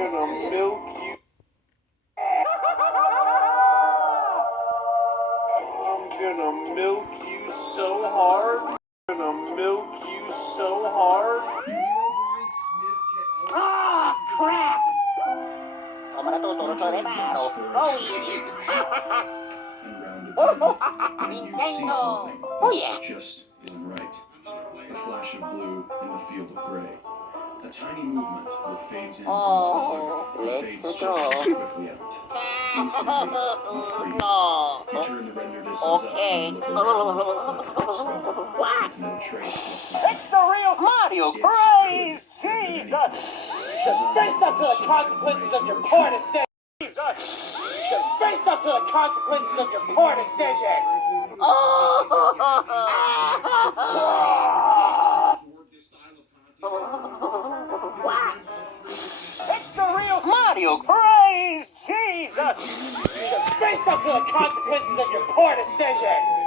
gonna milk you. I'm gonna milk you so hard. I'm gonna milk you so hard. Ah, crap! Come tutulog sa reparo. Go easy. Nintendo. Oh yeah. Just isn't right. A flash of blue in the field of gray. A tiny movement that fades into the fog and fades just as quickly out. Instantly, you freeze. No. You turn the render distance Okay. up and look around. What? With no trace left It's the real Mario. Praise Jesus. You should face up to the consequences of your poor decision. Jesus. You should face up to the consequences of your poor decision. What? It's the real Mario. Praise Jesus. You should face up to the consequences of your poor decision.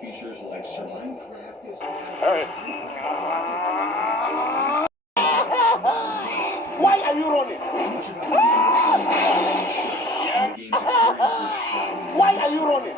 features like Minecraft is Why are you running? Why are you running?